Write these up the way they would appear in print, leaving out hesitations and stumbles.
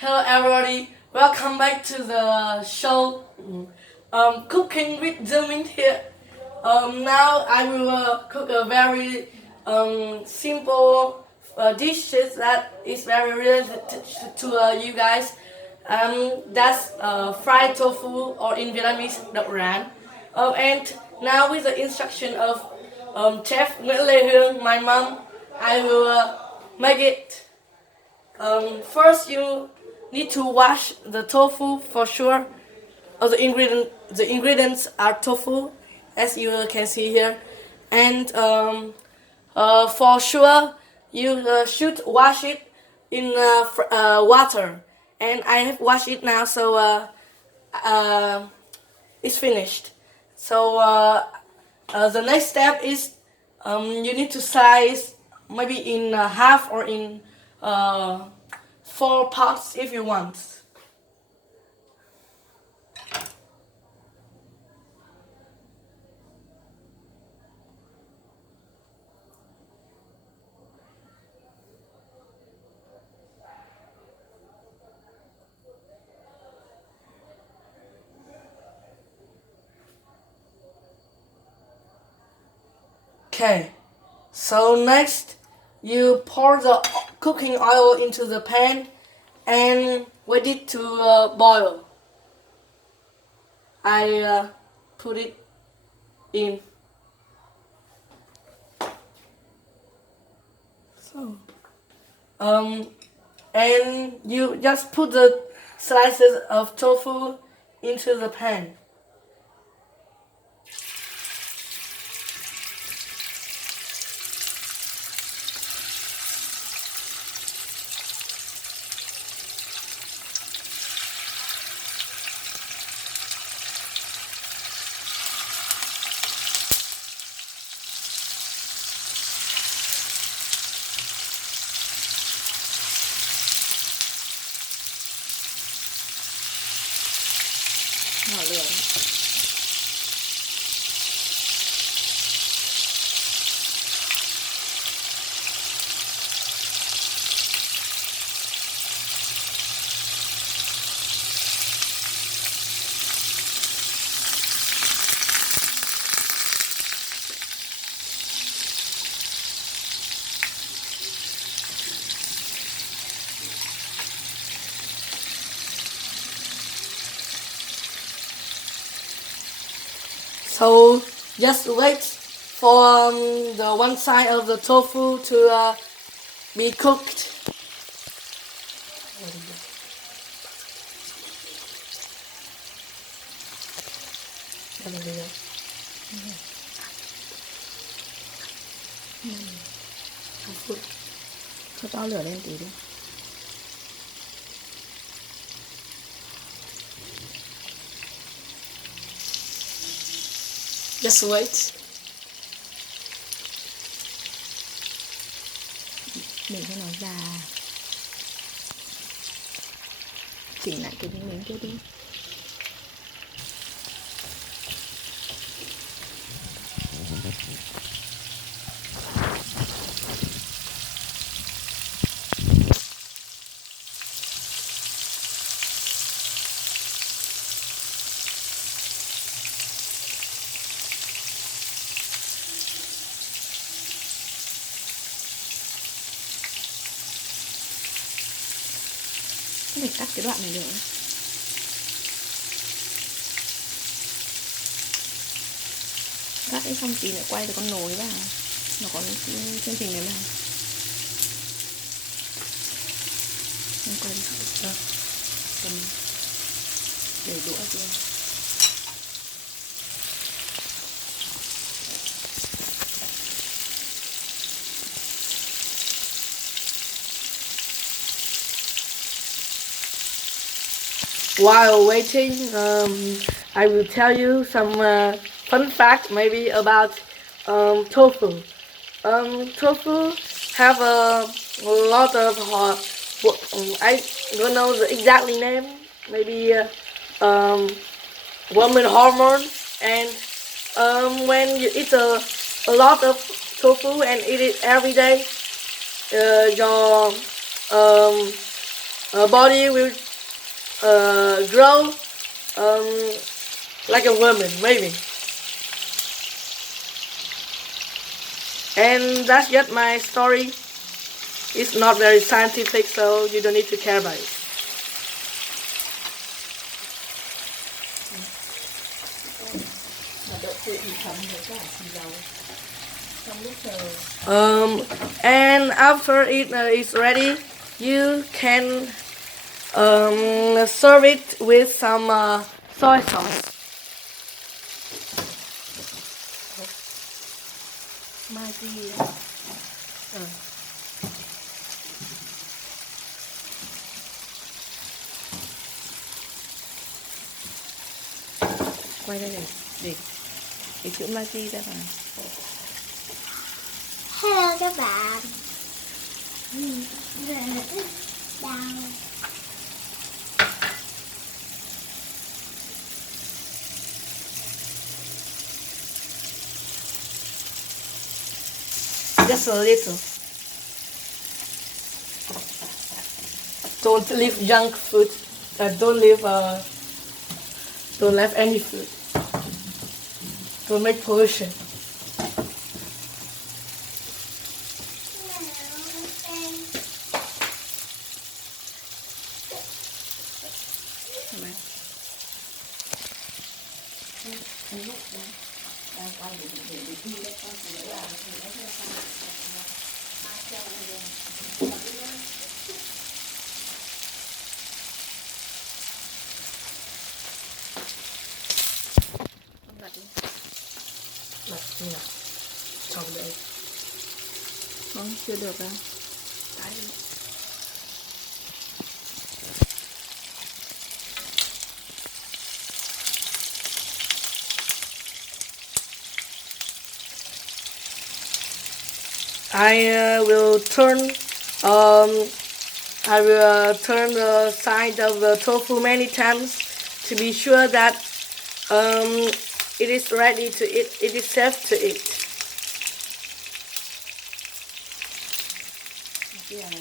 Hello everybody, welcome back to the show Cooking with Minh Thiện. Now I will cook a very simple dishes that is very related to you guys. That's fried tofu or in Vietnamese đậu rán. And now with the instruction of Chef Nguyễn Lê Hương, my mom, I will make it. First, you need to wash the tofu for sure. The ingredients are tofu, as you can see here, and for sure you should wash it in water. And I have washed it now, so it's finished. So the next step is you need to slice maybe in half or in 4 parts if you want. Okay, so next you pour the cooking oil into the pan and wait it to boil. I put it in. So, and you just put the slices of tofu into the pan. Nhỏ lửa. So just wait for the one side of the tofu to be cooked. Cho to lửa lên tí đi. Just wait. Để cho nó già. Chỉnh lại cái miếng kia đi. Có thể cắt cái đoạn này được. Cắt ấy xong tí nữa quay được con nồi vào. Nó có chương trình đấy mà. Em quay đi. Cầm để đũa kia. While waiting, I will tell you some fun fact maybe about tofu. Tofu have a lot of I don't know the exactly name. Maybe woman hormone, and when you eat a lot of tofu and eat it every day, your body will grow like a woman, maybe. And that's just my story. It's not very scientific, so you don't need to care about it. And after it is ready, you can serve it with some soy sauce. Quay đây để chữ Magi ra vào. Hello các bạn. Đau. Just a little. Don't leave junk food. Don't leave any food. Don't make pollution. Đặt như nào? Trong đây. Không, chưa được đâu. I will turn the side of the tofu many times to be sure that it is ready to eat. It is safe to eat.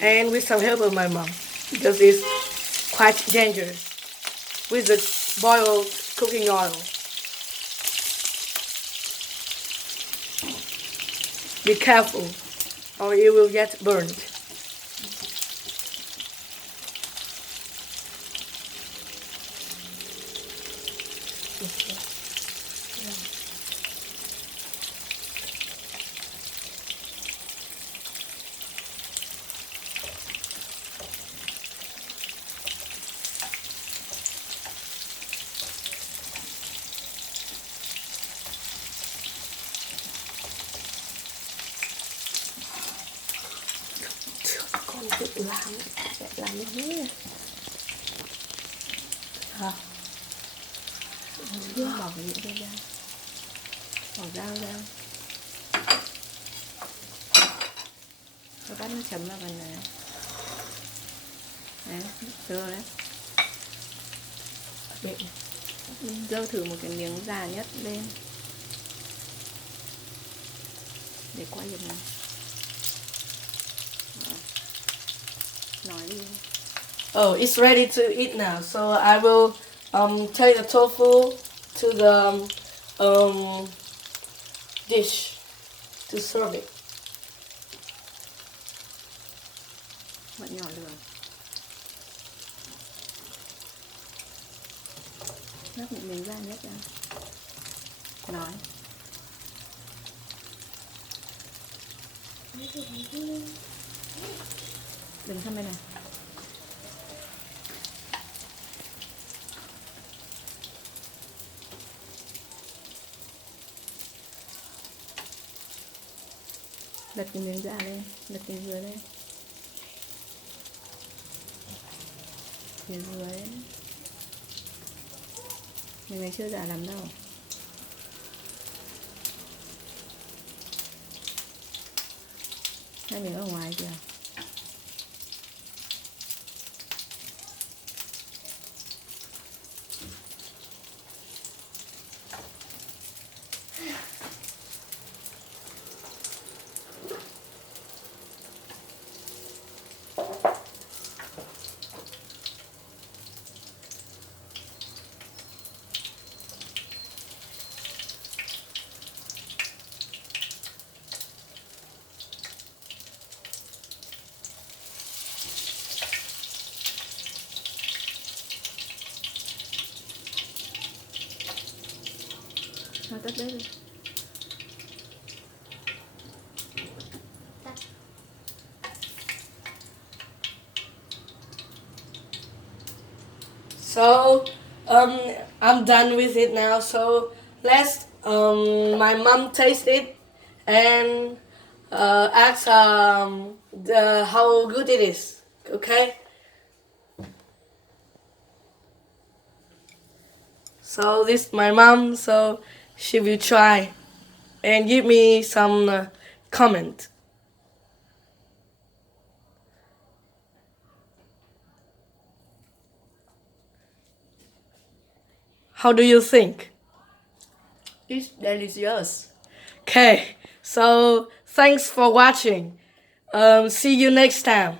And with some help of my mom, because it's quite dangerous with the boiled cooking oil. Be careful, or you will get burned. Tự làm sẽ làm như thế hả? Bỏ cái những cái ra, bỏ dao ra, rồi bắt nó chấm vào phần này. Đấy, dơ đấy. Dơ thử một cái miếng già nhất lên để quay giùm mình. Nói đi. Oh, it's ready to eat now. So I will take the tofu to the dish to serve it. Bật nhỏ lửa. Lắp những miếng da nhất ra. Nói. Đừng sang bên này. Đặt cái miếng da lên, đặt cái dưới lên. Phía dưới. Miếng này chưa giả lắm đâu. Hai miếng ở ngoài kìa. Tắt bếp đi. So, I'm done with it now. So let's my mom taste it and ask how good it is. Okay. So this is my mom. So she will try and give me some comment. How do you think? It's delicious. Okay, so thanks for watching. See you next time.